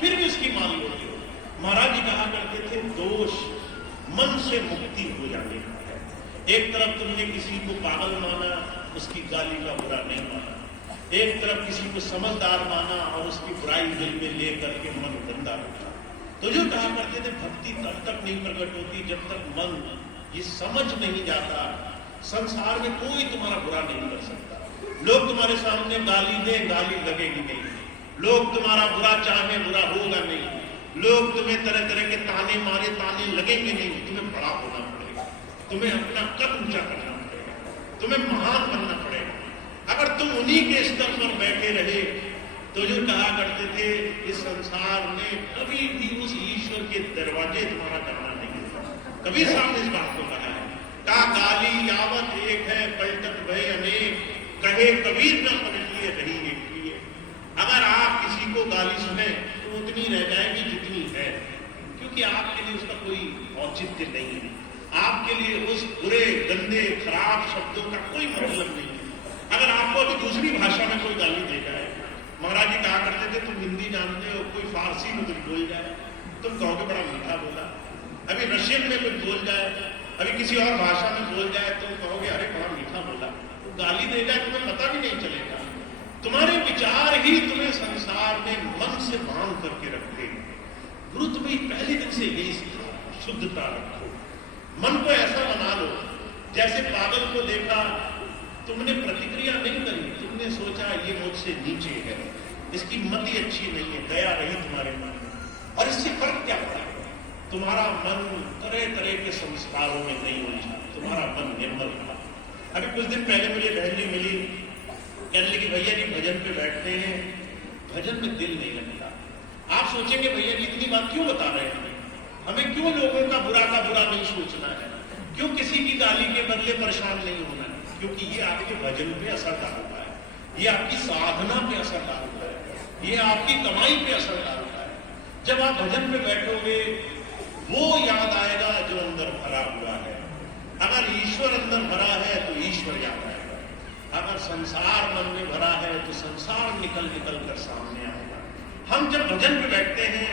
फिर भी उसकी मान लोगे। महाराज जी कहा करते थे दोष मन से मुक्ति हो जाने का है। एक तरफ तुमने किसी को पागल माना, उसकी गाली का बुरा नहीं माना, एक तरफ किसी को समझदार माना और उसकी बुराई दिल में ले करके मन गंदा रखा। तो जो कहा करते थे भक्ति तब तक नहीं प्रकट होती जब तक मन ये समझ नहीं जाता संसार में कोई तुम्हारा बुरा नहीं कर सकता। लोग तुम्हारे सामने गाली दे, गाली लगेगी नहीं। लोग तुम्हारा बुरा चाहे, बुरा होगा नहीं। लोग तुम्हें तरह तरह के ताने मारे, ताने लगेंगे नहीं। तुम्हें बड़ा होना पड़ेगा, तुम्हें अपना कद ऊंचा करना पड़ेगा, तुम्हें महान बनना पड़ेगा। अगर तुम उन्हीं के स्तर पर बैठे रहे तो जो कहा करते थे इस संसार में कभी भी उस ईश्वर के दरवाजे तुम्हारा जाना नहीं होगा। कभी सामने इस बात को कहा है, का गाली यावत एक है पलटत भय अनेक, कहे कबीर न पलटिए रही एक लिए। अगर आप किसी को गाली सुने तो उतनी रह जाएगी जितनी है, क्योंकि आपके लिए उसका कोई औचित्य नहीं है, आपके लिए उस बुरे गंदे खराब शब्दों का कोई मतलब नहीं है। अगर आपको अभी दूसरी भाषा में कोई गाली दे जाए, महाराज जी कहा करते थे तुम हिंदी जानते हो, कोई फारसी में कुछ बोल जाए तुम कहोगे बड़ा मीठा बोला। अभी रशियन में कुछ बोल जाए, अभी किसी और भाषा में बोल जाए तुम कहोगे अरे बड़ा मीठा बोला। तो गाली दे जाए तुम्हें पता भी नहीं चलेगा। तुम्हारे विचार ही तुम्हें संसार में मन से बांध करके रखते। गुरु तुम्हें पहले दिन से यही सिखा, शुद्धता रखो, मन को ऐसा बना लो जैसे पागल को देखा तुमने प्रतिक्रिया नहीं करी, तुमने सोचा ये मुझसे नीचे है, इसकी मति अच्छी नहीं है, दया रही तुम्हारे मन में। और इससे फर्क क्या पड़ा, तुम्हारा मन तरह तरह के संस्कारों में नहीं उलझा, तुम्हारा मन निर्मल रहा। अभी कुछ दिन पहले मुझे बहन जी मिली, कहने लगी भैया जी भजन पे बैठते हैं, भजन में दिल नहीं लगता। आप सोचेंगे भैया जी इतनी बात क्यों बता रहे हैं, हमें क्यों लोगों का बुरा नहीं सोचना है, क्यों किसी की गाली के बदले परेशान नहीं होना है, क्योंकि ये आपके भजन पे असरदार होता है, ये आपकी साधना पे असरदार होता है, ये आपकी कमाई पे असरदार होता है। जब आप भजन पे बैठोगे वो याद आएगा जो अंदर भरा हुआ है। अगर ईश्वर अंदर भरा है तो ईश्वर याद आएगा, अगर संसार मन में भरा है तो संसार निकल निकल कर सामने आएगा। हम जब भजन पे बैठते हैं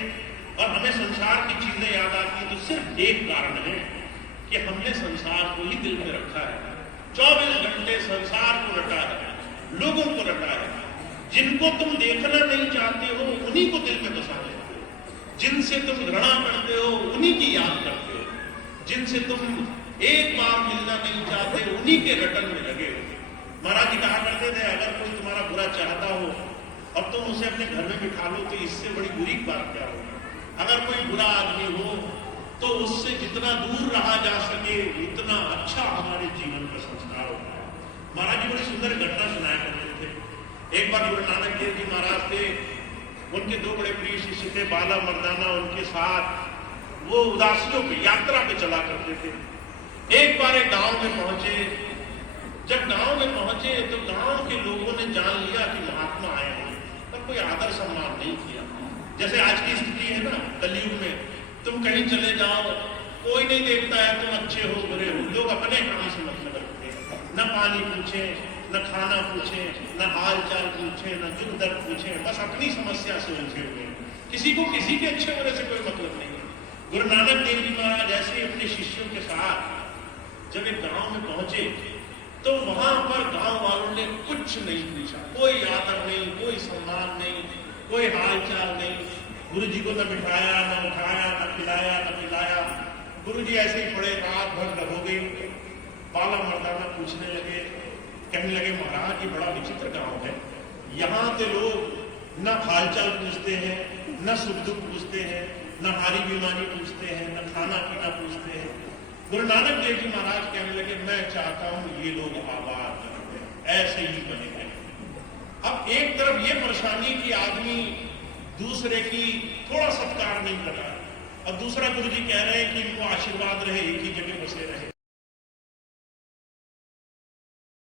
और हमें संसार की चीजें याद आती है तो सिर्फ एक कारण है कि हमने संसार को ही दिल में रखा है। 24 घंटे संसार को रटा है, लोगों को रटा है। जिनको तुम देखना नहीं चाहते हो उन्हीं को दिल में बसा लेते हो, जिनसे तुम घृणा करते हो उन्हीं की याद करते हो, जिनसे तुम एक बार मिलना नहीं चाहते उन्हीं के रटन में लगे हो। महाराज जी कहा करते थे अगर कोई तुम्हारा बुरा चाहता हो और तुम उसे अपने घर में बिठा लो तो इससे बड़ी बुरी बात क्या होगी। अगर कोई बुरा आदमी हो तो उससे जितना दूर रहा जा सके उतना अच्छा हमारे जीवन का संस्कार होता है। महाराज जी बड़ी सुंदर घटना सुनाया करते थे। एक बार गुरु नानक देव जी महाराज थे, उनके 2 बड़े प्रिय शिष्य थे बाला मर्दाना, उनके साथ वो उदासियों पे यात्रा पे चला करते थे। एक बार एक गांव में पहुंचे, जब गांव में पहुंचे तो गांव के लोगों ने जान लिया कि महात्मा आए हैं, पर कोई आदर सम्मान नहीं किया। जैसे आज की स्थिति है ना कलयुग में, तुम कहीं चले जाओ कोई नहीं देखता है तुम अच्छे हो बुरे हो, लोग अपने काम से मतलब रखते हैं, न पानी पूछे, न खाना पूछे, न हाल चाल पूछे, न दुख दर्द पूछे, बस अपनी समस्या से उलझे हुए। किसी को किसी के अच्छे होने से कोई मतलब नहीं है। गुरु नानक देव जी महाराज ऐसे अपने शिष्यों के साथ जब एक गांव में पहुंचे तो वहां पर गांव वालों ने कुछ नहीं पूछा, कोई आदर नहीं, कोई सम्मान नहीं, कोई हाल चाल नहीं। गुरु जी को न बिठाया, न उठाया, न खिलाया, न पिलाया। गुरु जी ऐसे ही पड़े, रात भर हो गई। बाला मर्दाना पूछने लगे, कहने लगे महाराज ये बड़ा विचित्र गांव है, यहाँ के लोग न हालचाल पूछते हैं, न सुख दुख पूछते हैं, न हारी बीमारी पूछते हैं, न खाना पीना पूछते हैं। गुरु नानक देव जी महाराज कहने लगे मैं चाहता हूं ये लोग आबाद बने, ऐसे ही बने हैं। अब एक तरफ ये परेशानी कि आदमी दूसरे की थोड़ा सत्कार नहीं कर रहा, और दूसरा गुरु जी कह रहे हैं कि इनको आशीर्वाद रहे, एक ही जगह बसे रहे।